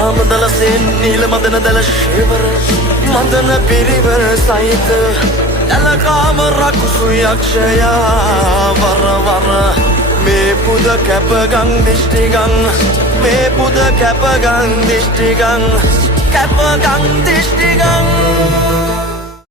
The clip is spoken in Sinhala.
ආමදලසෙන් නීල මදන දල ශේවර මදන පිරිවර සහිත දලකාම රකුසු යක්ෂයා වරවර මේ පුද කැපගං දිෂ්ටිගං මේ පුද කැපගං දිෂ්ටිගං කැපගං දිෂ්ටිගං